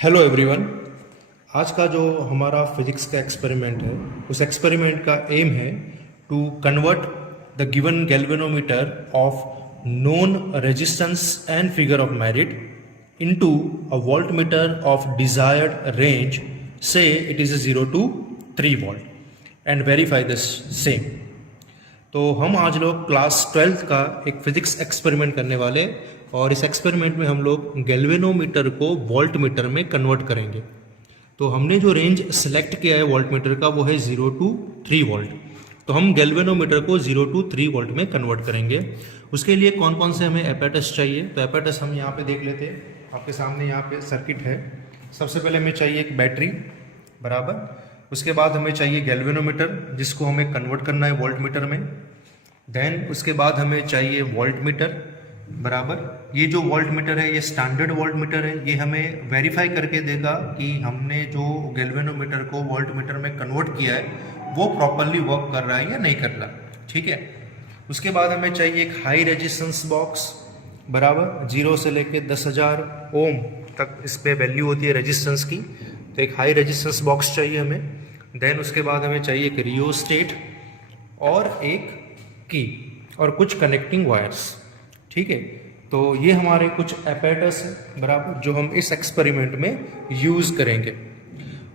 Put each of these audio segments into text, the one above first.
Hello everyone. आज का जो हमारा फिजिक्स का एक्सपेरिमेंट है उस एक्सपेरिमेंट का एम है to convert the given galvanometer of known resistance and figure of merit into a voltmeter of desired range say it is 0 to 3 volt and verify this same. तो हम आज लोग class 12th का एक physics experiment करने वाले और इस एक्सपेरिमेंट में हम लोग गैल्वेनोमीटर को वोल्टमीटर में कन्वर्ट करेंगे। तो हमने जो रेंज सेलेक्ट किया है वोल्टमीटर का वो है 0 to 3 वोल्ट। तो हम गैल्वेनोमीटर को 0 to 3 वोल्ट में कन्वर्ट करेंगे। उसके लिए कौन कौन से हमें एपेटस चाहिए, तो एपेटस हम यहाँ पे देख लेते हैं। आपके सामने यहाँ पे सर्किट है। सबसे पहले हमें चाहिए एक बैटरी बराबर, उसके बाद हमें चाहिए गैल्वेनोमीटर जिसको हमें कन्वर्ट करना है वोल्टमीटर में। देन उसके बाद हमें चाहिए वोल्टमीटर बराबर। ये जो वोल्टमीटर है ये स्टैंडर्ड वोल्टमीटर है, ये हमें वेरीफाई करके देगा कि हमने जो गैल्वेनोमीटर को वोल्टमीटर में कन्वर्ट किया है वो प्रॉपरली वर्क कर रहा है या नहीं कर रहा। ठीक है। उसके बाद हमें चाहिए एक हाई रेजिस्टेंस बॉक्स बराबर, 0 से लेके 10,000 ओम तक इस पे वैल्यू होती है रेजिस्टेंस की। तो एक हाई रेजिस्टेंस बॉक्स चाहिए हमें। देन उसके बाद हमें चाहिए एक रियोस्टेट और एक की और कुछ कनेक्टिंग वायर्स। ठीक है। तो ये हमारे कुछ एपेटस है बराबर जो हम इस एक्सपेरिमेंट में यूज़ करेंगे।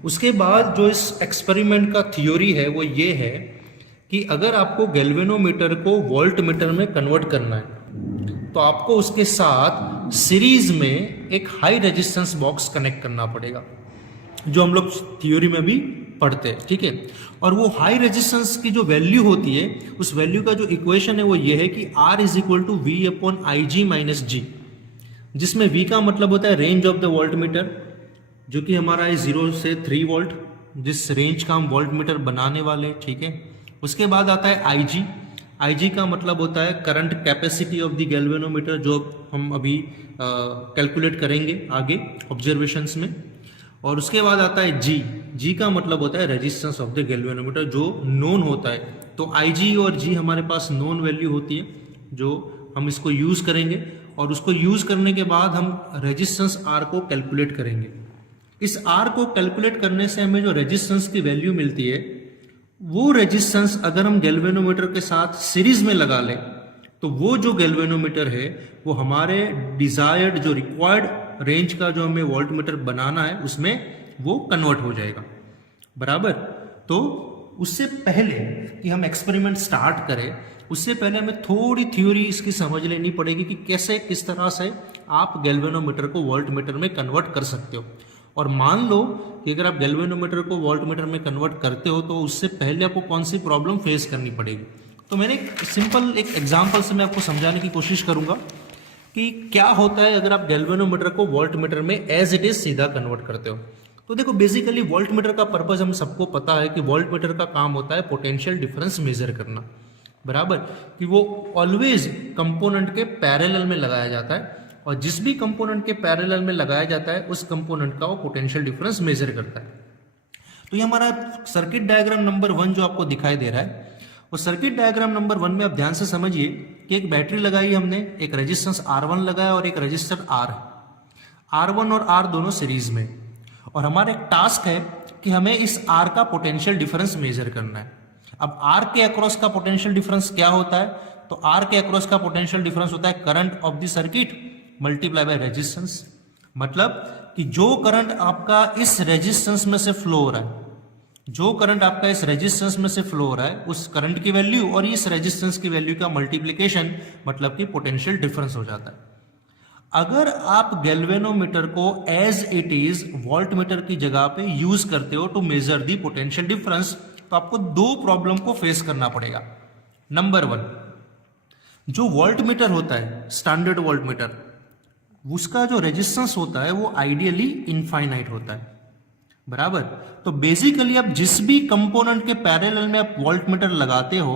उसके बाद जो इस एक्सपेरिमेंट का थ्योरी है वो ये है कि अगर आपको गैल्वेनोमीटर को वोल्टमीटर में कन्वर्ट करना है तो आपको उसके साथ सीरीज में एक हाई रेजिस्टेंस बॉक्स कनेक्ट करना पड़ेगा, जो हम लोग थ्योरी में भी पढ़ते हैं। ठीक है। और वो हाई रेजिस्टेंस की जो वैल्यू होती है उस वैल्यू का जो इक्वेशन है वो ये है कि R is equal to V upon IG minus G, जिसमें V का मतलब होता है रेंज ऑफ द वोल्टमीटर जो कि हमारा है 0 से 3 वोल्ट, जिस रेंज का हम वोल्टमीटर बनाने वाले। ठीक है। उसके बाद आता है IG का मतलब होता है current capacity of the galvanometer, जो हम अभी कैलकुलेट करेंगे आगे ऑब्जर्वेशंस में। और उसके बाद आता है जी का मतलब होता है रेजिस्टेंस ऑफ द गैल्वेनोमीटर जो नोन होता है। तो IG और G हमारे पास नोन वैल्यू होती है जो हम इसको यूज करेंगे और उसको यूज करने के बाद हम रेजिस्टेंस R को कैलकुलेट करेंगे। इस R को कैलकुलेट करने से हमें जो रेजिस्टेंस की वैल्यू मिलती है वो रेजिस्टेंस अगर हम गैल्वेनोमीटर के साथ सीरीज में लगा लें तो वो जो गैल्वेनोमीटर है वो हमारे डिजायर्ड जो रिक्वायर्ड रेंज का जो हमें वोल्टमीटर बनाना है उसमें वो कन्वर्ट हो जाएगा बराबर। तो उससे पहले कि हम एक्सपेरिमेंट स्टार्ट करें उससे पहले हमें थोड़ी थ्योरी इसकी समझ लेनी पड़ेगी कि कैसे किस तरह से आप गैल्वेनोमीटर को वोल्टमीटर में कन्वर्ट कर सकते हो। और मान लो कि अगर आप गैल्वेनोमीटर को वोल्टमीटर में कन्वर्ट करते हो तो उससे पहले आपको कौन सी प्रॉब्लम फेस करनी पड़ेगी। तो मैंने एक सिंपल एक एग्जाम्पल से मैं आपको समझाने की कोशिश करूंगा कि क्या होता है अगर आप गैल्वेनोमीटर को वोल्टमीटर में एज इट इज सीधा कन्वर्ट करते हो। तो देखो बेसिकली वोल्टमीटर का पर्पस हम सबको पता है कि वोल्टमीटर का काम होता है पोटेंशियल डिफरेंस मेजर करना बराबर, कि वो ऑलवेज कंपोनेंट के पैरेलल में लगाया जाता है और जिस भी कंपोनेंट के पैरेलल में लगाया जाता है उस कंपोनेंट का वो पोटेंशियल डिफरेंस मेजर करता है। तो ये हमारा सर्किट डायग्राम नंबर 1 जो आपको दिखाई दे रहा है वो सर्किट डायग्राम नंबर 1 में आप ध्यान से समझिए कि एक बैटरी लगाई हमने, एक रेजिस्टेंस R1 लगाया और एक रेजिस्टर R है। R1 और R दोनों सीरीज में और हमारा एक टास्क है कि हमें इस R का पोटेंशियल डिफरेंस मेजर करना है। अब R के अक्रॉस का पोटेंशियल डिफरेंस क्या होता है, तो R के अक्रॉस का पोटेंशियल डिफरेंस होता है current of the circuit multiply by resistance. मतलब कि जो करंट आपका इस रेजिस्टेंस में से फ्लो हो रहा है, जो करंट आपका इस रेजिस्टेंस में से फ्लो हो रहा है उस करंट की वैल्यू और इस रेजिस्टेंस की वैल्यू का मल्टीप्लिकेशन मतलब कि पोटेंशियल डिफरेंस हो जाता है। अगर आप गैल्वेनोमीटर को एज इट इज वोल्टमीटर की जगह पे यूज करते हो to measure the potential difference तो आपको दो प्रॉब्लम को फेस करना पड़ेगा। नंबर 1, जो वोल्टमीटर होता है स्टैंडर्ड वोल्टमीटर उसका जो रेजिस्टेंस होता है वो आइडियली इनफाइनाइट होता है बराबर। तो बेसिकली आप जिस भी कंपोनेंट के पैरेलल में आप वोल्टमीटर लगाते हो,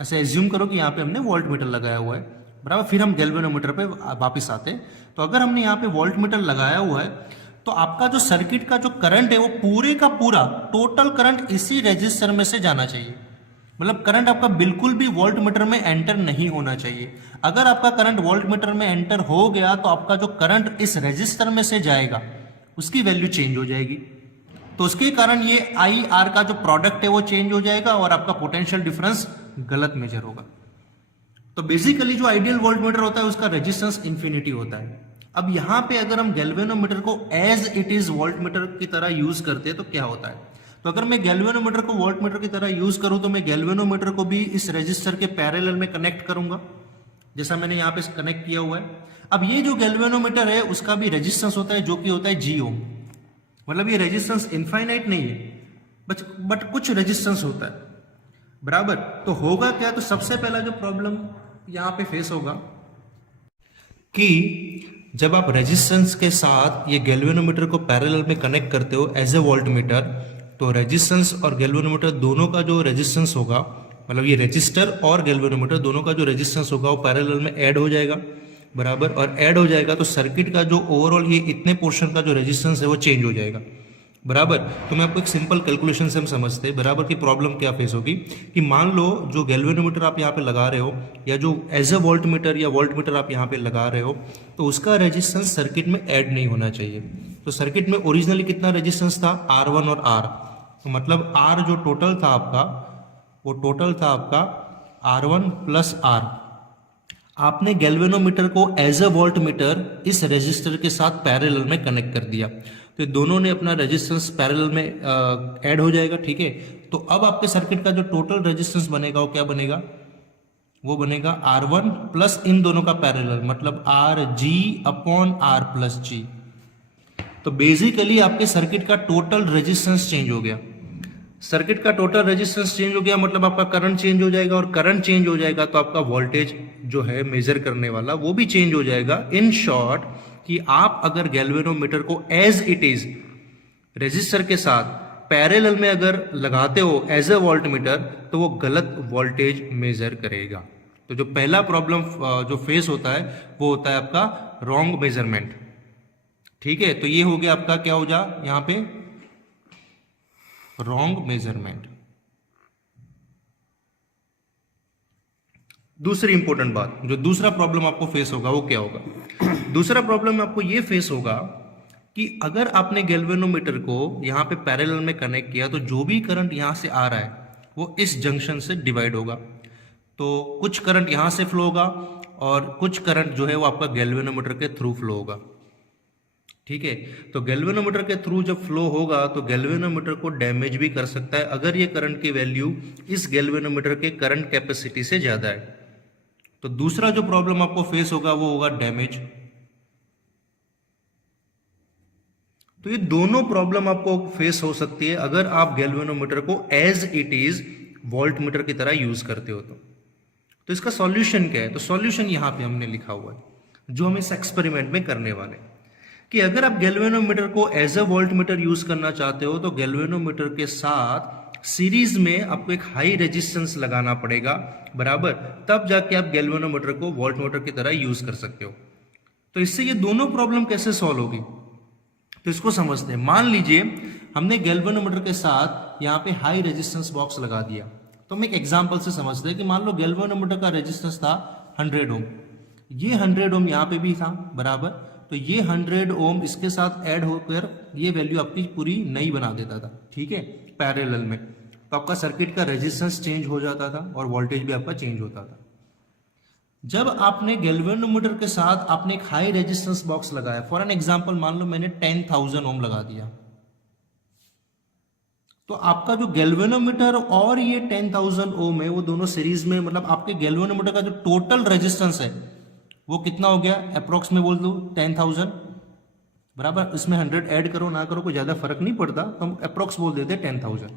ऐसे एज्यूम करो कि यहाँ पे हमने वोल्टमीटर लगाया हुआ है बराबर, फिर हम गैल्वेनोमीटर पे वापस आते हैं। तो अगर हमने यहाँ पे वोल्टमीटर लगाया हुआ है तो आपका जो सर्किट का जो करंट है वो पूरे का पूरा टोटल करंट इसी रेजिस्टर में से जाना चाहिए। मतलब करंट आपका बिल्कुल भी वोल्टमीटर में एंटर नहीं होना चाहिए। अगर आपका करंट वोल्टमीटर में एंटर हो गया तो आपका जो करंट इस रेजिस्टर में से जाएगा उसकी वैल्यू चेंज हो जाएगी। तो उसके कारण ये आई आर का जो प्रोडक्ट है वो चेंज हो जाएगा और आपका पोटेंशियल डिफरेंस गलत मेजर होगा। तो बेसिकली जो आइडियल वोल्टमीटर होता है उसका रेजिस्टेंस इंफिनिटी होता है। अब यहां पे अगर हम गैल्वेनोमीटर को एज इट इज वोल्टमीटर की तरह यूज करते हैं तो क्या होता है? तो अगर मैं गैल्वेनोमीटर को वोल्टमीटर की तरह यूज करूं तो मैं गैल्वेनोमीटर को भी इस रेजिस्टर के पैरेलल में कनेक्ट करूंगा, जैसा मैंने यहां पे कनेक्ट किया हुआ है। अब ये जो गैल्वेनोमीटर है उसका भी रेजिस्टेंस होता है जो कि होता है जी ओम। मतलब ये रेजिस्टेंस इनफाइनाइट नहीं है, बट कुछ रेजिस्टेंस होता है, बराबर। तो होगा क्या? तो सबसे पहला जो प्रॉब्लम यहां पे फेस होगा कि जब आप रेजिस्टेंस के साथ ये गैल्वेनोमीटर को पैरेलल में कनेक्ट करते हो एज ए वोल्टमीटर, तो रेजिस्टेंस और गैल्वेनोमीटर दोनों का जो रेजिस्टेंस होगा, मतलब ये रेजिस्टर और गैल्वेनोमीटर दोनों का जो रेजिस्टेंस होगा वो पैरेलल में ऐड हो जाएगा, बराबर। और ऐड हो जाएगा तो सर्किट का जो ओवरऑल ये इतने पोर्शन का जो रेजिस्टेंस है वो चेंज हो जाएगा, बराबर। तो मैं आपको एक सिंपल कैलकुलेशन से हम समझते हैं बराबर की प्रॉब्लम क्या फेस होगी कि मान लो जो गैल्वेनोमीटर आप यहाँ पे लगा रहे हो या जो एज ए वोल्टमीटर या वोल्टमीटर आप यहाँ पे लगा रहे हो, तो उसका रेजिस्टेंस सर्किट में ऐड नहीं होना चाहिए। तो सर्किट में ओरिजिनली कितना रेजिस्टेंस था? R1 और R। तो मतलब R जो टोटल था आपका, वो टोटल था आपका R1 प्लस R। आपने गैल्वेनोमीटर को एज ए वोल्टमीटर इस रेजिस्टर के साथ पैरेलल में कनेक्ट कर दिया, तो दोनों ने अपना रेजिस्टेंस पैरेलल में ऐड हो जाएगा, ठीक है। तो अब आपके सर्किट का जो टोटल रेजिस्टेंस बनेगा वो क्या बनेगा? वो बनेगा R1 प्लस इन दोनों का पैरेलल, मतलब RG upon R plus G। तो बेसिकली आपके सर्किट का टोटल रेजिस्टेंस चेंज हो गया। सर्किट का टोटल रेजिस्टेंस चेंज हो गया मतलब आपका करंट चेंज हो जाएगा, और करंट चेंज हो जाएगा तो आपका वोल्टेज जो है मेजर करने वाला वो भी चेंज हो जाएगा। इन शॉर्ट कि आप अगर गैल्वेनोमीटर को एज इट इज रेजिस्टर के साथ पैरेलल में अगर लगाते हो एज ए वोल्टमीटर, तो वो गलत वोल्टेज मेजर करेगा। तो जो पहला प्रॉब्लम जो फेस होता है वो होता है आपका रॉन्ग मेजरमेंट, ठीक है। तो ये हो गया आपका क्या हो जा यहां पे रॉन्ग मेजरमेंट। दूसरी इंपॉर्टेंट बात, जो दूसरा प्रॉब्लम आपको फेस होगा वो क्या होगा? दूसरा प्रॉब्लम आपको ये फेस होगा कि अगर आपने गैल्वेनोमीटर को यहां पे पैरेलल में कनेक्ट किया तो जो भी करंट यहां से आ रहा है वो इस जंक्शन से डिवाइड होगा। तो कुछ करंट यहां से फ्लो होगा और कुछ करंट जो है वो आपका गैल्वेनोमीटर के थ्रू फ्लो होगा, ठीक है। तो गैल्वेनोमीटर के थ्रू जब फ्लो होगा तो गैल्वेनोमीटर को डैमेज भी कर सकता है अगर ये करंट की वैल्यू इस गैल्वेनोमीटर के करंट कैपेसिटी से ज्यादा है। तो दूसरा जो प्रॉब्लम आपको फेस होगा वो होगा डैमेज। तो ये दोनों प्रॉब्लम आपको फेस हो सकती है अगर आप गैल्वेनोमीटर को एज इट इज वोल्टमीटर की तरह यूज करते हो। तो इसका सॉल्यूशन क्या है? तो सॉल्यूशन यहां पे हमने लिखा हुआ है जो हम इस एक्सपेरिमेंट में करने वाले हैं कि अगर आप गैल्वेनोमीटर को एज अ वोल्टमीटर यूज करना चाहते हो तो गैल्वेनोमीटर के साथ सीरीज में आपको एक हाई रेजिस्टेंस लगाना पड़ेगा, बराबर। तब जाके आप गैल्वेनोमीटर को वोल्टमीटर की तरह यूज कर सकते हो। तो इससे ये दोनों प्रॉब्लम कैसे सॉल्व होगी तो इसको समझते हैं। मान लीजिए हमने गैल्वेनोमीटर के साथ यहाँ पे हाई रेजिस्टेंस बॉक्स लगा दिया, तो हम एक एग्जांपल से समझते हैं कि मान लो गैल्वेनोमीटर का रेजिस्टेंस था 100 ओम, ये 100 ओम यहाँ पे भी था, बराबर। तो ये 100 ओम इसके साथ ऐड होकर ये वैल्यू आपकी पूरी नई बना देता था, ठीक है, पैरेलल में। तो आपका सर्किट का रेजिस्टेंस चेंज हो जाता था और वोल्टेज भी आपका चेंज होता था। जब आपने गैल्वेनोमीटर के साथ आपने एक हाई रेजिस्टेंस बॉक्स लगाया, फॉर एन एग्जांपल मान लो मैंने 10,000 ओम लगा दिया, तो आपका जो गैल्वेनोमीटर और ये 10,000 ओम है वो दोनों सीरीज में, मतलब आपके गैल्वेनोमीटर का जो टोटल रेजिस्टेंस है वो कितना हो गया? अप्रोक्स में बोल दो 10,000, बराबर। इसमें 100 ऐड करो ना करो कोई ज्यादा फर्क नहीं पड़ता, तो हम अप्रोक्स बोल देते 10,000,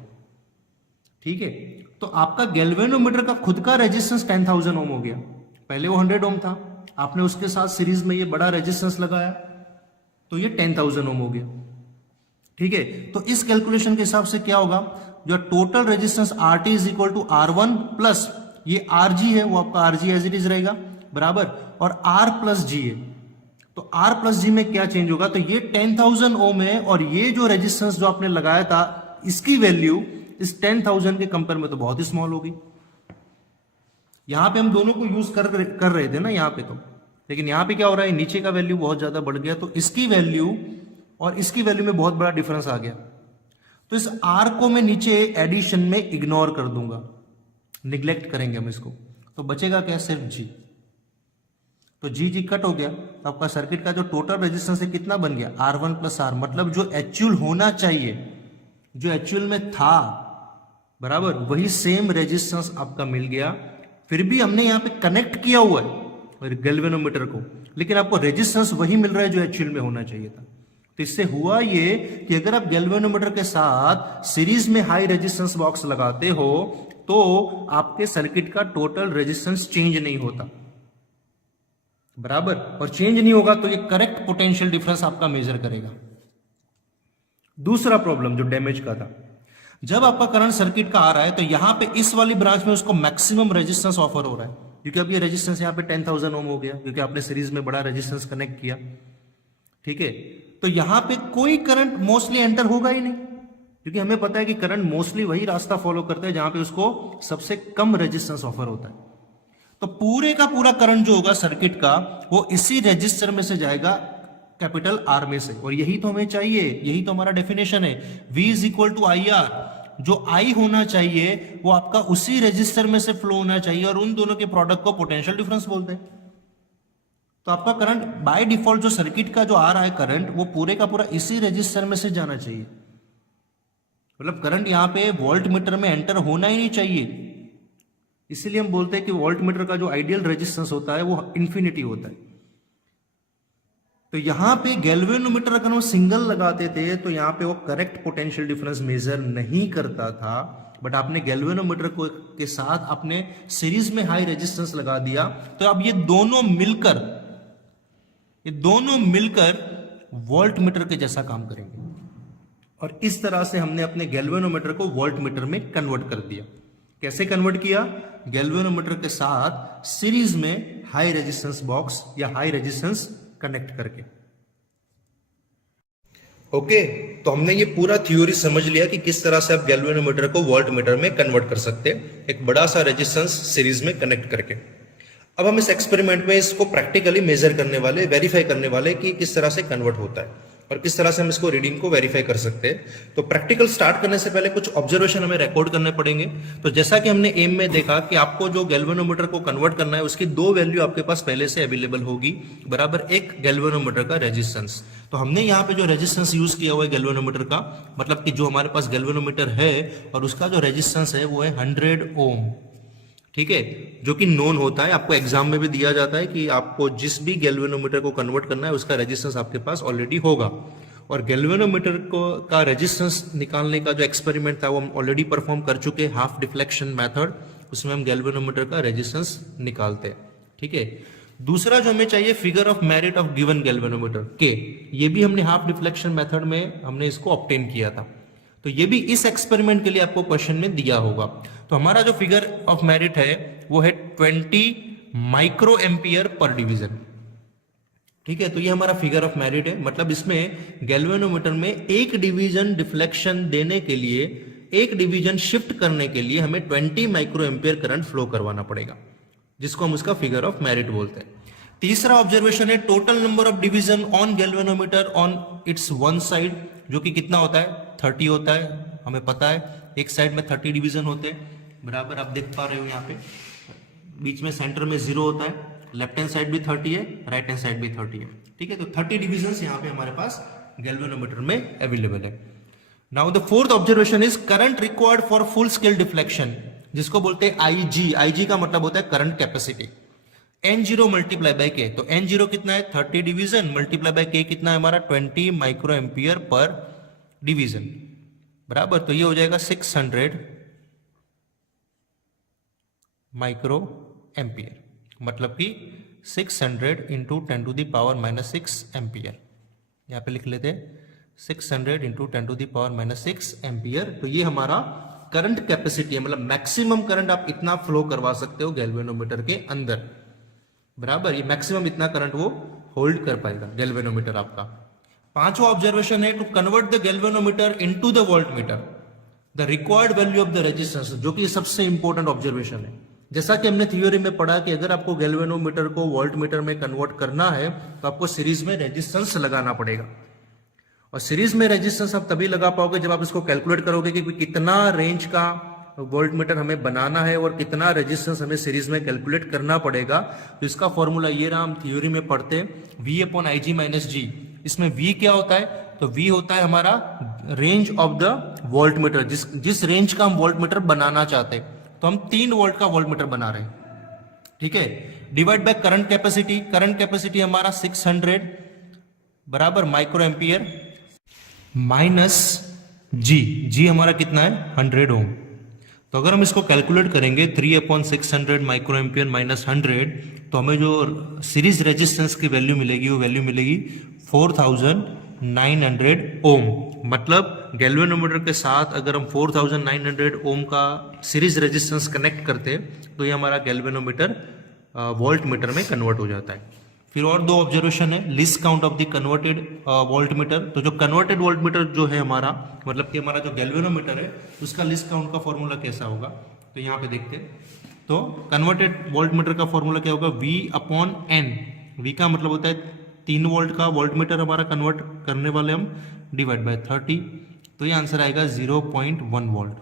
ठीक है। तो आपका गैल्वेनोमीटर का खुद का रेजिस्टेंस 10,000 ओम हो गया। पहले वो 100 ओम था, आपने उसके साथ सीरीज में ये बड़ा रेजिस्टेंस लगाया तो ये 10,000 ओम हो गया, ठीक है। तो इस कैलकुलेशन के हिसाब से क्या होगा? जो total resistance RT is equal to R1 plus ये RG है वो आपका RG एज इट इज रहेगा, बराबर। और R प्लस G है, तो R प्लस G में क्या चेंज होगा? तो ये 10,000 ओम है और ये जो रेजिस्टेंस जो आपने लगाया था इसकी वैल्यू इस 10,000 के कंपेयर में तो बहुत ही स्मॉल होगी। यहां पे हम दोनों को यूज कर रहे थे ना यहाँ पे, तो लेकिन यहां पे क्या हो रहा है? नीचे का वैल्यू बहुत ज्यादा बढ़ गया, तो इसकी वैल्यू और इसकी वैल्यू में बहुत बड़ा डिफरेंस आ गया, तो इस R को मैं नीचे एडिशन में इग्नोर कर दूंगा, निग्लेक्ट करेंगे हम इसको, तो बचेगा क्या, सिर्फ G। तो G कट हो गया, तो आपका सर्किट का जो टोटल रेजिस्टेंस है कितना बन गया, R1 प्लस R, मतलब जो एक्चुअल होना चाहिए, जो एक्चुअल में था, बराबर वही सेम रेजिस्टेंस आपका मिल गया। फिर भी हमने यहां पे कनेक्ट किया हुआ है गैल्वेनोमीटर को, लेकिन आपको रेजिस्टेंस वही मिल रहा है जो एक्चुअल में होना चाहिए था। तो इससे हुआ ये कि अगर आप गैल्वेनोमीटर के साथ सीरीज में हाई रेजिस्टेंस बॉक्स लगाते हो तो आपके सर्किट का टोटल रेजिस्टेंस चेंज नहीं होता, बराबर, और चेंज नहीं होगा तो ये करेक्ट पोटेंशियल डिफरेंस आपका मेजर करेगा। दूसरा प्रॉब्लम जो डैमेज का था, जब आपका करंट सर्किट का आ रहा है तो यहां पे इस वाली ब्रांच में उसको मैक्सिमम रेजिस्टेंस ऑफर हो रहा है, क्योंकि अब ये रेजिस्टेंस यहां पे 10,000 ओम हो गया, क्योंकि आपने सीरीज में बड़ा रेजिस्टेंस कनेक्ट किया, ठीक है। तो यहां पे कोई करंट मोस्टली एंटर होगा ही नहीं, क्योंकि हमें पता है कि करंट मोस्टली वही रास्ता फॉलो करता है जहां पे उसको सबसे कम रेजिस्टेंस ऑफर होता है। तो पूरे का पूरा करंट जो होगा सर्किट का वो इसी रेजिस्टर में से जाएगा, कैपिटल R में से, और यही तो हमें चाहिए, यही तो हमारा डेफिनेशन है, V is equal to IR। जो I होना चाहिए वो आपका उसी रेजिस्टर में से फ्लो होना चाहिए, और उन दोनों के प्रोडक्ट को पोटेंशियल डिफरेंस बोलते हैं। तो आपका करंट बाय डिफॉल्ट जो सर्किट का जो आ रहा है करंट, वो पूरे का पूरा इसी रेजिस्टर में से जाना चाहिए, मतलब करंट यहां पे वोल्ट मीटर में एंटर होना ही नहीं चाहिए। इसीलिए हम बोलते हैं कि वोल्ट मीटर का जो आइडियल रेजिस्टेंस होता है वो इंफिनिटी होता है। तो यहां पे गैल्वेनोमीटर अगर हम सिंगल लगाते थे तो यहां पे वो करेक्ट पोटेंशियल डिफरेंस मेजर नहीं करता था, बट आपने गैल्वेनोमीटर को के साथ आपने सीरीज में हाई रेजिस्टेंस लगा दिया, तो अब ये दोनों मिलकर वोल्ट मीटर के जैसा काम करेंगे, और इस तरह से हमने अपने गैल्वेनोमीटर को वोल्ट मीटर में कन्वर्ट कर दिया। कैसे कन्वर्ट किया, गैल्वेनोमीटर के साथ सीरीज में हाई रेजिस्टेंस बॉक्स या हाई रेजिस्टेंस कनेक्ट करके। ओके, तो हमने ये पूरा थ्योरी समझ लिया कि किस तरह से आप गैल्वेनोमीटर को वोल्ट मीटर में कन्वर्ट कर सकते हैं, एक बड़ा सा रेजिस्टेंस सीरीज में कनेक्ट करके। अब हम इस एक्सपेरिमेंट में इसको प्रैक्टिकली मेजर करने वाले, वेरीफाई करने वाले कि किस तरह से कन्वर्ट होता है और किस तरह से हम इसको रीडिंग को वेरीफाई कर सकते हैं। तो प्रैक्टिकल स्टार्ट करने से पहले कुछ ऑब्जर्वेशन हमें रिकॉर्ड करने पड़ेंगे। तो जैसा कि हमने एम में देखा कि आपको जो गैल्वेनोमीटर को कन्वर्ट करना है उसकी दो वैल्यू आपके पास पहले से अवेलेबल होगी, बराबर एक गैल्वेनोमीटर का रेजिस्टेंस। तो हमने यहाँ पे जो रेजिस्टेंस यूज किया हुआ है गैल्वेनोमीटर का, मतलब कि जो हमारे पास गैल्वेनोमीटर है और उसका जो रेजिस्टेंस है वो है 100 ओम, ठीक है, जो कि नोन होता है। आपको एग्जाम में भी दिया जाता है कि आपको जिस भी गैल्वेनोमीटर को कन्वर्ट करना है उसका रेजिस्टेंस आपके पास ऑलरेडी होगा। और गैल्वेनोमीटर को का रेजिस्टेंस निकालने का जो एक्सपेरिमेंट था वो हम ऑलरेडी परफॉर्म कर चुके हैं, हाफ डिफ्लेक्शन मेथड, उसमें हम गैल्वेनोमीटर का रेजिस्टेंस निकालते हैं, ठीक है। दूसरा जो हमें चाहिए, figure of merit of given galvanometer के, ये भी हमने हाफ डिफ्लेक्शन मेथड में हमने इसको ऑब्टेन किया था। तो ये भी इस एक्सपेरिमेंट के लिए आपको क्वेश्चन में दिया होगा। तो हमारा जो फिगर ऑफ मेरिट है वो है 20 माइक्रो एम्पियर पर डिवीजन, ठीक है। तो ये हमारा फिगर ऑफ मेरिट है, मतलब इसमें गैल्वेनोमीटर में एक डिवीजन डिफ्लेक्शन देने के लिए, एक डिवीजन शिफ्ट करने के लिए हमें 20 माइक्रो एम्पियर करंट फ्लो करवाना पड़ेगा, जिसको हम उसका फिगर ऑफ मेरिट बोलते हैं। तीसरा ऑब्जर्वेशन है total number of division on galvanometer on it's one side, जो कि कितना होता है, 30 होता है, हमें पता है एक साइड में 30 डिवीजन होते हैं, बराबर आप देख पा रहे हो यहाँ पे बीच में सेंटर में 0 होता है, लेफ्ट हैंड साइड भी 30 है, राइट हैंड साइड भी 30 है, ठीक है। तो 30 डिविजन्स यहाँ पे हमारे पास गैल्वेनोमीटर में अवेलेबल है। Now the fourth observation is current required for full scale deflection, जिसको बोलते हैं IG। IG का मतलब होता है current capacity, N0 multiply by K। तो N0 कितना है, 30 डिवीजन, मल्टीप्लाई बाय K कितना है हमारा, 20 माइक्रो एम्पियर पर डिवीजन, बराबर। तो ये हो जाएगा 600 माइक्रो एम्पियर, मतलब कि 600 into 10 to the power minus 6 ampere. यहाँ पे लिख लेते हैं 600 into 10 to the power minus 6 ampere. तो ये हमारा करंट कैपेसिटी है, मतलब मैक्सिमम करंट आप इतना फ्लो करवा सकते हो गैल्वेनोमीटर के अंदर, बराबर। ये मैक्सिमम इतना करंट वो होल्ड कर पाएगा गैल्वेनोमीटर आपका। पांचवा ऑब्जर्वेशन है to convert the galvanometer into the voltmeter, the required value of the resistance, जो कि सबसे इंपॉर्टेंट ऑब्जर्वेशन है। जैसा कि हमने थ्योरी में पढ़ा कि अगर आपको गैल्वेनोमीटर को वोल्टमीटर में कन्वर्ट करना है तो आपको सीरीज में रेजिस्टेंस लगाना पड़ेगा, और सीरीज में रेजिस्टेंस आप तभी लगा पाओगे जब आप इसको कैलकुलेट करोगे कि कितना रेंज का वोल्ट मीटर हमें बनाना है और कितना रेजिस्टेंस हमें सीरीज में कैलकुलेट करना पड़ेगा। तो इसका फॉर्मूला ये रहा, हम थ्योरी में पढ़ते हैं V अपॉन IG माइनस जी। इसमें V क्या होता है, तो V होता है हमारा range of the volt meter, जिस रेंज का हम वोल्ट मीटर बनाना चाहते हैं। तो हम 3 वोल्ट का वोल्ट मीटर बना रहे हैं, ठीक है। Divide by current capacity, current capacity हमारा 600 बराबर माइक्रो एम्पियर माइनस जी हमारा कितना है 100 ओम। तो अगर हम इसको कैलकुलेट करेंगे 3 अपॉन 600 माइक्रो एम्पियर माइनस 100, तो हमें जो सीरीज रेजिस्टेंस की वैल्यू मिलेगी वो वैल्यू मिलेगी 4900 ओम। मतलब गैल्वेनोमीटर के साथ अगर हम 4900 ओम का सीरीज रेजिस्टेंस कनेक्ट करते तो ये हमारा गैल्वेनोमीटर वोल्ट मीटर में कन्वर्ट हो जाता है। फिर और 2 ऑब्जर्वेशन है, least count of the converted volt metre. तो जो कन्वर्टेड वोल्ट मीटर जो है हमारा, मतलब कि हमारा जो गैल्वेनोमीटर है उसका लीस्ट काउंट का फॉर्मूला कैसा होगा, तो यहाँ पे देखते हैं। तो कन्वर्टेड वोल्ट मीटर का फॉर्मूला क्या होगा, V अपॉन N। V का मतलब होता है 3 वोल्ट का वोल्ट मीटर हमारा कन्वर्ट करने वाले हम, डिवाइड बाय 30। तो ये आंसर आएगा 0.1 वोल्ट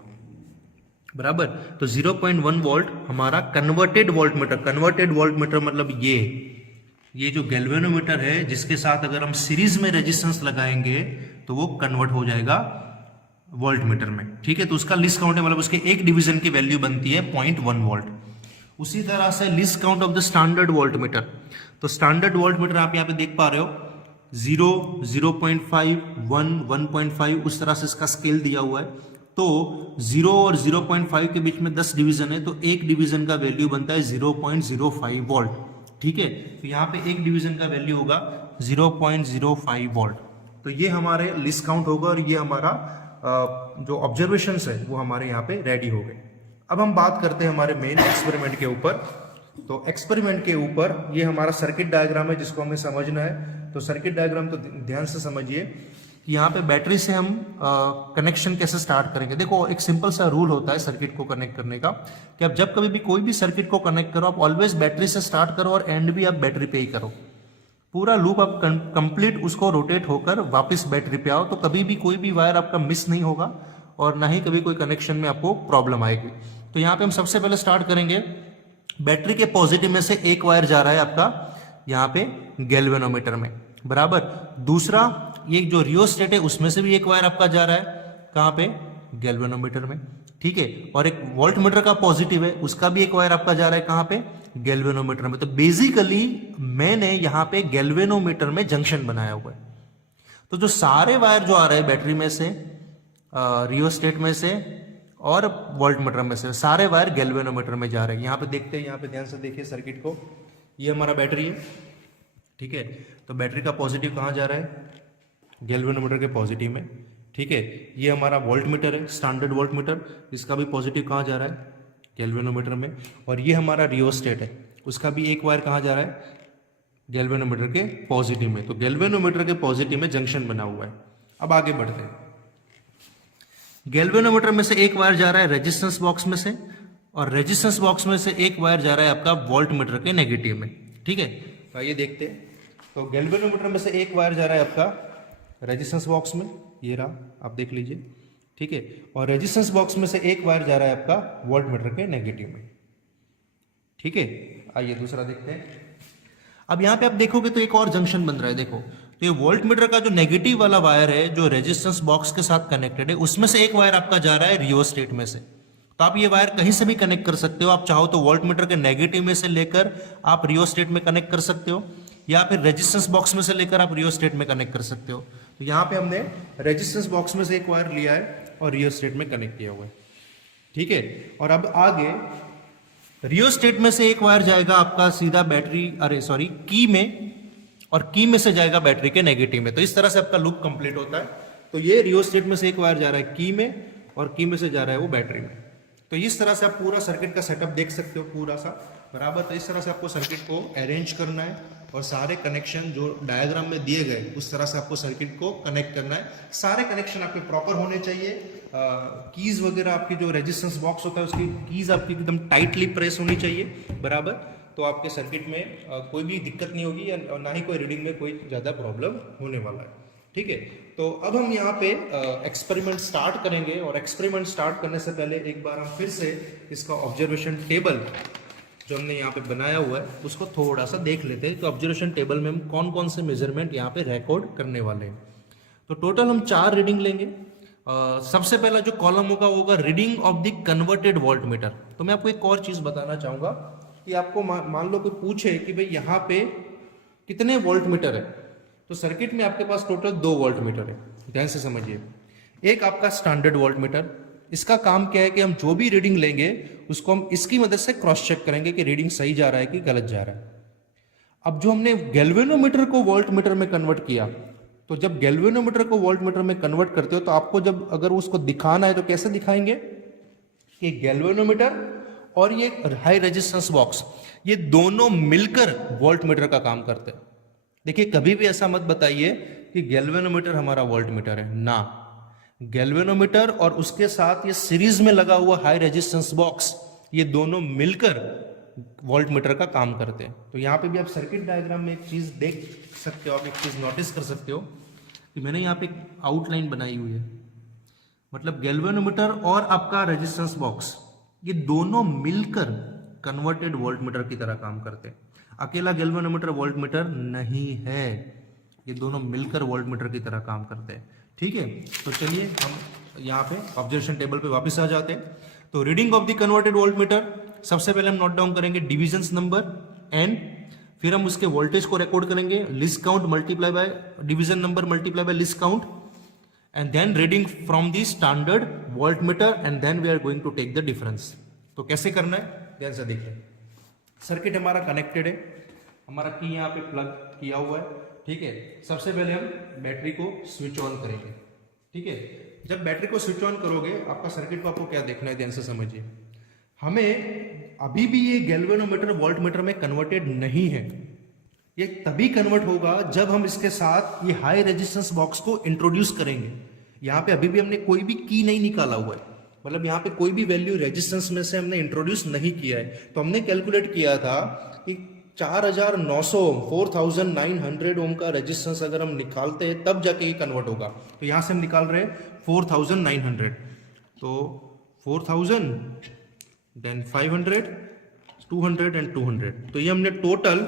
बराबर। तो 0.1 वोल्ट हमारा converted volt metre. Converted volt metre मतलब ये जो गैल्वेनोमीटर है जिसके साथ अगर हम सीरीज में रेजिस्टेंस लगाएंगे तो वो कन्वर्ट हो जाएगा वोल्ट मीटर में, ठीक है। तो उसका लीस्ट काउंट है, मतलब उसके एक डिवीजन की वैल्यू बनती है 0.1 वोल्ट। उसी तरह से least count of the standard volt metre. तो स्टैंडर्ड वोल्ट मीटर आप यहाँ पे देख पा रहे हो, 0, 0.5, 1, 1.5, उस तरह से इसका स्केल दिया हुआ है। तो 0 और 0.5 के बीच में 10 डिवीजन है, तो एक डिवीजन का वैल्यू बनता है 0.05 वोल्ट, ठीक है। तो यहाँ पे एक डिवीजन का वैल्यू होगा 0.05 वोल्ट। तो ये हमारे लिस्ट काउंट होगा और ये हमारा जो ऑब्जर्वेशंस है वो हमारे यहाँ पे रेडी हो गए। अब हम बात करते हैं हमारे मेन एक्सपेरिमेंट के ऊपर। तो एक्सपेरिमेंट के ऊपर ये हमारा सर्किट डायग्राम है जिसको हमें समझना है। तो सर्किट डायग्राम तो ध्यान से समझिए। यहाँ पे बैटरी से हम कनेक्शन कैसे स्टार्ट करेंगे। देखो एक सिंपल सा रूल होता है सर्किट को कनेक्ट करने का, कि आप जब कभी भी कोई भी सर्किट को कनेक्ट करो आप ऑलवेज बैटरी से स्टार्ट करो और एंड भी आप बैटरी पे ही करो। पूरा लूप आप कंप्लीट उसको रोटेट होकर वापस बैटरी पे आओ, तो कभी भी कोई भी वायर आपका मिस नहीं होगा और ना ही कभी कोई कनेक्शन में आपको प्रॉब्लम आएगी। तो यहाँ पे हम सबसे पहले स्टार्ट करेंगे, बैटरी के पॉजिटिव में से एक वायर जा रहा है आपका यहाँ पे गैल्वेनोमीटर में बराबर। दूसरा ये जो रियोस्टेट है उसमें से भी एक वायर आपका जा रहा है कहाँ पे, गैल्वेनोमीटर में, ठीक है। और एक वोल्ट मीटर का पॉजिटिव है उसका भी एक वायर आपका जा रहा है कहाँ पे, गैल्वेनोमीटर में। तो बेसिकली मैंने यहाँ पे गैल्वेनोमीटर में जंक्शन बनाया हुआ है। तो जो सारे वायर जो आ रहे हैं बैटरी में से, रियोस्टेट में से और वोल्ट मीटर में से, सारे वायर गैल्वेनोमीटर में जा रहे हैं। यहाँ पे देखते हैं, यहाँ पे ध्यान से देखिए सर्किट को। ये हमारा बैटरी है, ठीक है। तो बैटरी का पॉजिटिव कहाँ जा रहा है, गैल्वेनोमीटर के पॉजिटिव में, ठीक है। ये हमारा वोल्ट मीटर है, स्टैंडर्ड वोल्ट मीटर, इसका भी पॉजिटिव कहाँ जा रहा है, गैल्वेनोमीटर में। और ये हमारा रियोस्टेट है, उसका भी एक वायर कहाँ जा रहा है, गैल्वेनोमीटर के पॉजिटिव में। तो गैल्वेनोमीटर के पॉजिटिव में जंक्शन बना हुआ है। अब आगे बढ़ते हैं। गैल्वेनोमीटर में से एक वायर जा रहा है रेजिस्टेंस बॉक्स में से, और रेजिस्टेंस बॉक्स में से एक वायर जा रहा है आपका वोल्ट मीटर के नेगेटिव में, ठीक है। तो ये देखते हैं। तो गैल्वेनोमीटर में से एक वायर जा रहा है आपका रेजिस्टेंस बॉक्स में, ये रहा, आप देख लीजिए, ठीक है। और रेजिस्टेंस बॉक्स में से एक वायर जा रहा है आपका वोल्ट मीटर के नेगेटिव में, ठीक है। आइए दूसरा देखते हैं। अब यहाँ पे आप देखोगे तो एक और जंक्शन बन रहा है, देखो। तो ये वोल्ट मीटर का जो नेगेटिव वाला वायर है जो रेजिस्टेंस बॉक्स के साथ कनेक्टेड है, उसमें से एक वायर आपका जा रहा है रियोस्टेट में से। तो आप ये वायर कहीं से भी कनेक्ट कर सकते हो, आप चाहो तो वोल्ट मीटर के नेगेटिव में से लेकर आप रियोस्टेट में कनेक्ट कर सकते हो, या फिर रेजिस्टेंस बॉक्स में से लेकर आप रियोस्टेट में कनेक्ट कर सकते हो। तो यहाँ पे हमने रेजिस्टेंस बॉक्स में से एक वायर लिया है और रियोस्टेट में कनेक्ट किया हुआ है, ठीक है। और अब आगे रियोस्टेट में से एक वायर जाएगा आपका सीधा बैटरी की में, और की में से जाएगा बैटरी के नेगेटिव में। तो इस तरह से आपका लूप कंप्लीट होता है। तो ये रियोस्टेट में से एक वायर जा रहा है की में, और की में से जा रहा है वो बैटरी में। तो इस तरह से आप पूरा सर्किट का सेटअप देख सकते हो पूरा सा बराबर। तो इस तरह से आपको सर्किट को अरेंज करना है और सारे कनेक्शन जो डायग्राम में दिए गए उस तरह से आपको सर्किट को कनेक्ट करना है। सारे कनेक्शन आपके प्रॉपर होने चाहिए। कीज वगैरह आपकी जो रेजिस्टेंस बॉक्स होता है उसकी कीज आपकी एकदम टाइटली प्रेस होनी चाहिए बराबर। तो आपके सर्किट में कोई भी दिक्कत नहीं होगी, और ना ही कोई रीडिंग में कोई ज़्यादा प्रॉब्लम होने वाला है, ठीक है, तो अब हम यहाँ पे एक्सपेरिमेंट स्टार्ट करेंगे, और एक्सपेरिमेंट स्टार्ट करने से पहले एक बार हम फिर से इसका ऑब्जर्वेशन टेबल जो हमने यहाँ पे बनाया हुआ है उसको थोड़ा सा देख लेते हैं। तो ऑब्जर्वेशन टेबल में हम कौन कौन से मेजरमेंट यहाँ पे रिकॉर्ड करने वाले हैं। तो टोटल हम 4 रीडिंग लेंगे। सबसे पहला जो कॉलम होगा वो होगा reading of the converted volt metre. तो मैं आपको एक और चीज बताना चाहूंगा कि आपको मान लो कोई पूछे कि भाई यहाँ पे कितने वोल्ट मीटर है, तो सर्किट में आपके पास टोटल 2 वोल्ट मीटर है। ध्यान से समझिए, एक आपका स्टैंडर्ड वोल्ट मीटर, इसका काम क्या है कि हम जो भी रीडिंग लेंगे उसको हम इसकी मदद से क्रॉस चेक करेंगे कि रीडिंग सही जा रहा है कि गलत जा रहा है। अब जो हमने गैल्वेनोमीटर को वोल्ट मीटर में कन्वर्ट किया, तो जब गैल्वेनोमीटर को वोल्ट मीटर में कन्वर्ट करते हो तो आपको जब अगर उसको दिखाना है तो कैसे दिखाएंगे कि गैल्वेनोमीटर और ये हाई रेजिस्टेंस बॉक्स, ये दोनों मिलकर वोल्ट मीटर का काम करते हैं। देखिए, कभी भी ऐसा मत बताइए कि गैल्वेनोमीटर हमारा वोल्ट मीटर है ना। गैल्वेनोमीटर और उसके साथ ये सीरीज में लगा हुआ हाई रेजिस्टेंस बॉक्स, ये दोनों मिलकर वोल्ट मीटर का काम करते हैं। तो यहाँ पे भी आप सर्किट डायग्राम में एक चीज देख सकते हो, आप एक चीज नोटिस कर सकते हो कि मैंने यहाँ पे एक आउटलाइन बनाई हुई है। मतलब गैल्वेनोमीटर और आपका रेजिस्टेंस बॉक्स, ये दोनों मिलकर कन्वर्टेड वोल्ट मीटर की तरह काम करते हैं। अकेला गैल्वेनोमीटर वोल्ट मीटर नहीं है, ये दोनों मिलकर वोल्ट मीटर की तरह काम करते हैं। ठीक है, तो चलिए हम यहाँ पे ऑब्जर्वेशन टेबल पे वापस आ जाते हैं। तो reading of the converted volt meter, सबसे पहले हम नोट डाउन करेंगे डिविजन्स नंबर n, फिर हम उसके वोल्टेज को रिकॉर्ड करेंगे, least count multiply by division number multiply by least count, and then reading from the standard volt meter, and then we are going to take the difference. तो कैसे करना है, ध्यान से देखिए। सर्किट हमारा कनेक्टेड है, हमारा की यहाँ पे प्लग किया हुआ है। ठीक है, सबसे पहले हम बैटरी को स्विच ऑन करेंगे। ठीक है, जब बैटरी को स्विच ऑन करोगे आपका सर्किट को आपको क्या देखना है, ध्यान से समझिए। हमें अभी भी ये गैल्वेनोमीटर वोल्ट मीटर में कन्वर्टेड नहीं है। ये तभी कन्वर्ट होगा जब हम इसके साथ ये हाई रेजिस्टेंस बॉक्स को इंट्रोड्यूस करेंगे। यहाँ पे अभी भी हमने कोई भी की नहीं निकाला हुआ है, मतलब यहाँ पे कोई भी वैल्यू रेजिस्टेंस में से हमने इंट्रोड्यूस नहीं किया है। तो हमने कैलकुलेट किया था कि 4900 ओम 4900 ओम का रेजिस्टेंस अगर हम निकालते हैं तब जाके ये कन्वर्ट होगा। तो यहां से हम निकाल रहे हैं 4900, तो 4000 देन 500 200 एंड 200, तो ये हमने टोटल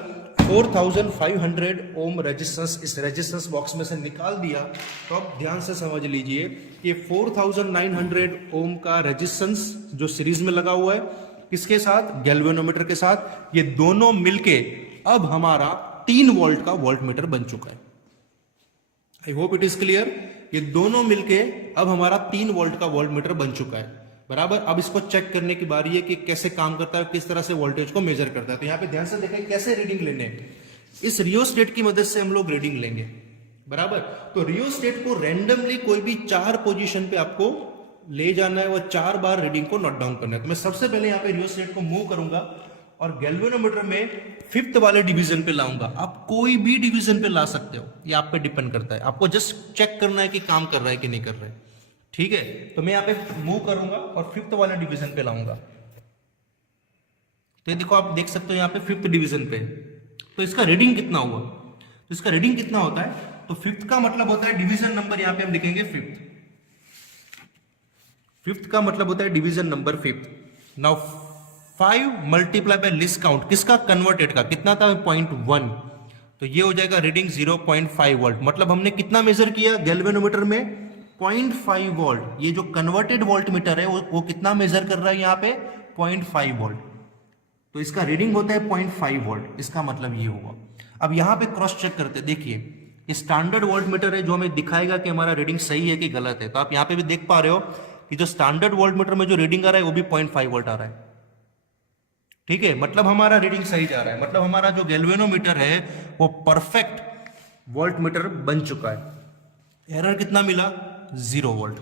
4500 ओम रेजिस्टेंस इस रेजिस्टेंस बॉक्स में से निकाल दिया। तो अब ध्यान से समझ लीजिए कि 4900 ओम का रेजिस्टेंस जो सीरीज में लगा हुआ है किसके साथ, गैल्वेनोमीटर के साथ, ये दोनों मिलके अब हमारा 3 वोल्ट का वोल्ट मीटर बन चुका है। I hope it is clear. ये दोनों मिलके अब हमारा 3 वोल्ट का वोल्ट मीटर बन चुका है, बराबर। अब इसको चेक करने की बारी है कि कैसे काम करता है, किस तरह से वोल्टेज को मेजर करता है। तो यहाँ पे ध्यान से देखें कैसे रीडिंग लेने हैं। इस रियोस्टेट की मदद से हम लोग रीडिंग लेंगे, बराबर। तो रियोस्टेट को रैंडमली कोई भी 4 पोजीशन पे आपको ले जाना है, वो 4 बार रीडिंग को नोट डाउन करना है। तो मैं सबसे पहले यहाँ पे रियोस्टेट को मूव करूंगा और गैल्वेनोमीटर में 5th वाले डिवीजन पे लाऊंगा। आप कोई भी डिवीजन पे ला सकते हो, ये आप पे डिपेंड करता है। आपको जस्ट चेक करना है कि काम कर रहा है कि नहीं कर रहा है। ठीक है, तो मैं यहाँ पे मूव करूंगा और 5th वाले डिवीजन पे लाऊंगा। तो ये देखो, आप देख सकते हो यहाँ पे 5th डिवीजन पे, तो इसका रीडिंग कितना हुआ। तो इसका रीडिंग कितना होता है, तो 5th का मतलब होता है डिवीजन नंबर, यहाँ पे हम लिखेंगे 5th। 5th का मतलब होता है division number 5th। Now 5 multiply by least count, किसका, कन्वर्टेड का, कितना था 0.1, तो ये हो जाएगा रीडिंग 0.5 वोल्ट। मतलब हमने कितना मेजर किया गैल्वेनोमीटर में, 0.5 वोल्ट। ये जो कन्वर्टेड वोल्ट मीटर है वो कितना मेजर कर रहा है यहाँ पे, 0.5 वोल्ट। तो इसका रीडिंग होता है 0.5 वोल्ट, इसका मतलब ये होगा। अब यहाँ पे क्रॉस चेक करते, देखिए ये स्टैंडर्ड वोल्ट मीटर है जो हमें दिखाएगा कि हमारा रीडिंग सही है कि गलत है। तो आप यहाँ पे भी देख पा रहे हो कि जो स्टैंडर्ड वोल्ट मीटर में जो रीडिंग आ रहा है वो भी 0.5 वोल्ट आ रहा है। ठीक है, मतलब हमारा रीडिंग सही जा रहा है, मतलब हमारा जो गैल्वेनोमीटर है वो परफेक्ट वोल्ट मीटर बन चुका है। एरर कितना मिला, 0 वोल्ट।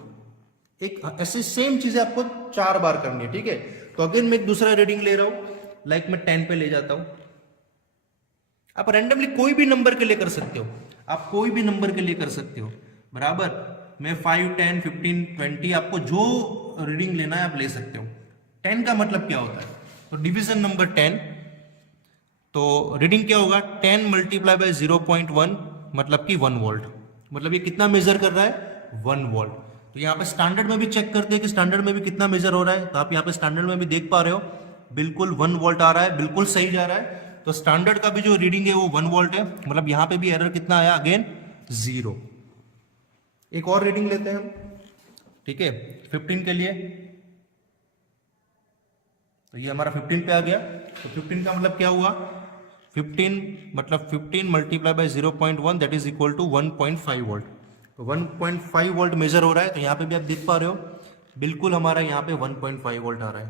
एक ऐसे सेम चीजें आपको 4 बार करनी है। ठीक है, तो अगेन मैं एक दूसरा रीडिंग ले रहा हूं, लाइक मैं 10 पे ले जाता हूं। आप रैंडमली कोई भी नंबर के लिए कर सकते हो, आप कोई भी नंबर के लिए कर सकते हो, बराबर। मैं 5 10 15 20 आपको जो रीडिंग लेना है आप ले सकते हो। 10 का मतलब क्या होता है, तो डिवीजन नंबर 10, तो रीडिंग क्या होगा, 10 मल्टीप्लाई बाय 0.1 मतलब कि 1 वोल्ट, मतलब ये कितना मेजर कर रहा है 1 वोल्ट। तो यहाँ पे स्टैंडर्ड में भी चेक करते हैं कि स्टैंडर्ड में भी कितना मेजर हो रहा है। तो आप यहाँ पे स्टैंडर्ड में भी देख पा रहे हो बिल्कुल 1 वोल्ट आ रहा है, बिल्कुल सही जा रहा है। तो स्टैंडर्ड का भी जो रीडिंग है वो 1 वोल्ट है, मतलब यहाँ पे भी एरर कितना आया अगेन 0। एक और रीडिंग लेते हैं हम, ठीक है 15 के लिए। तो ये हमारा 15 पे आ गया। तो 15 का मतलब क्या हुआ, 15 मतलब 15 multiply by 0.1 that is equal to 1.5 volt. तो 1.5 वोल्ट मेजर हो रहा है। तो यहाँ पे भी आप देख पा रहे हो बिल्कुल हमारा यहाँ पे 1.5 वोल्ट आ रहा है,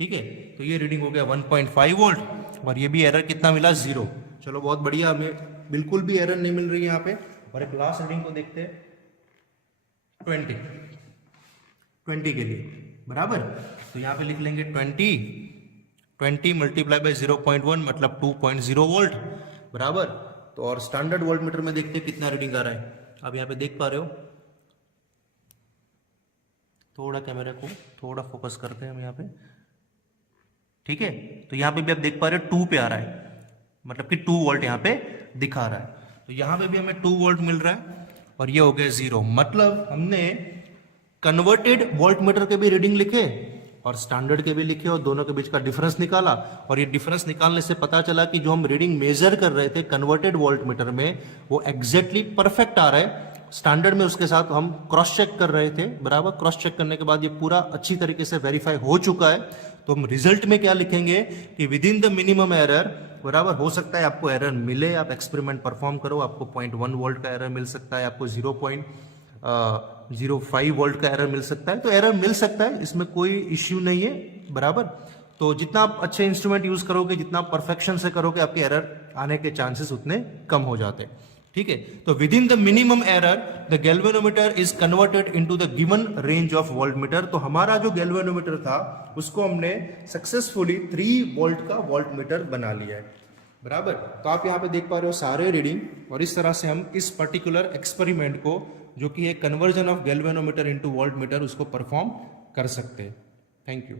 ठीक है। तो ये रीडिंग हो गया 1.5 वोल्ट और ये भी एरर कितना मिला 0। चलो बहुत बढ़िया, हमें बिल्कुल भी एरर नहीं मिल रही है यहाँ पे। और एक लास्ट रीडिंग को देखते हैं 20 के लिए बराबर। तो यहाँ पे लिख लेंगे 20 मल्टीप्लाई बाय 0.1 मतलब 2.0 वोल्ट बराबर। तो और स्टैंडर्ड वोल्ट मीटर में देखते हैं कितना रीडिंग आ रहा है। आप यहाँ पे देख पा रहे हो, थोड़ा कैमरा को थोड़ा फोकस करते हैं हम यहाँ पे, ठीक है। तो यहाँ पे भी आप देख पा रहे हो 2 पे आ रहा है, मतलब कि 2 वोल्ट यहाँ पे दिखा रहा है। तो यहाँ पे भी हमें 2 वोल्ट मिल रहा है और ये हो गया 0। मतलब हमने कन्वर्टेड वोल्ट मीटर के भी रीडिंग लिखे और स्टैंडर्ड के भी लिखे और दोनों के बीच का डिफरेंस निकाला। और ये डिफरेंस निकालने से पता चला कि जो हम रीडिंग मेजर कर रहे थे कन्वर्टेड वोल्ट मीटर में वो एग्जैक्टली परफेक्ट आ रहा है। स्टैंडर्ड में उसके साथ हम क्रॉस चेक कर रहे थे बराबर। क्रॉस चेक करने के बाद ये पूरा अच्छी तरीके से वेरीफाई हो चुका है। तो हम रिजल्ट में क्या लिखेंगे कि with in the minimum error बराबर। हो सकता है आपको एरर मिले, आप एक्सपेरिमेंट परफॉर्म करो, आपको 0.1 वोल्ट का एरर मिल सकता है, आपको 0.05 वोल्ट का एरर मिल सकता है। तो एरर मिल सकता है, इसमें कोई इश्यू नहीं है बराबर। तो जितना आप अच्छे इंस्ट्रूमेंट यूज करोगे, जितना परफेक्शन से करोगे, आपके एरर आने के चांसेस उतने कम हो जाते हैं, ठीक है। तो with in the minimum error the galvanometer is converted into the given range of volt meter. तो हमारा जो गैल्वेनोमीटर था उसको हमने सक्सेसफुली 3 वोल्ट का वोल्ट मीटर बना लिया है बराबर। तो आप यहाँ पे देख पा रहे हो सारे रीडिंग। और इस तरह से हम इस पर्टिकुलर एक्सपेरिमेंट को, जो कि है conversion of galvanometer into volt meter, उसको परफॉर्म कर सकते हैं। Thank you.